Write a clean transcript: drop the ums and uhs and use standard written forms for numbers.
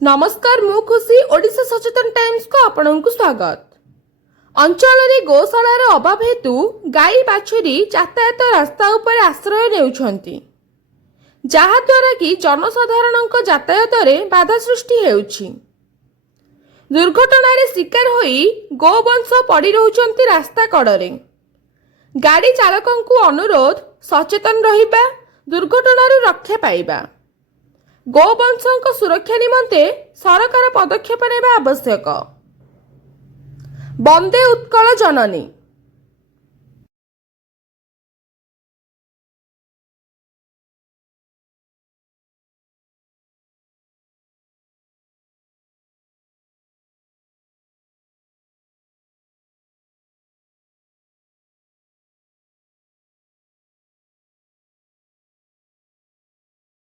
नमस्कार मु खुशी ओडिशा सचेतन टाइम्स को आपनकु स्वागत। अंचल रे गोशालार अभाव हेतु गाई बाछुरी यातायात रास्ता उपर आश्रय नेउछंती, जहा द्वारा कि जनसाधारण यातायात रे बाधा सृष्टि हेउछि। दुर्घटना रे शिकार होई गोवंश पड़ी रहउछंती रास्ता कड़रे। गाड़ी चालकंकु अनुरोध सचेतन रहिबा, दुर्घटना रू रक्षा पाइबा। गोवंशों सुरक्षा निमंते सरकार पदक्षेप नेबा आवश्यक। वंदे उत्कल जननी।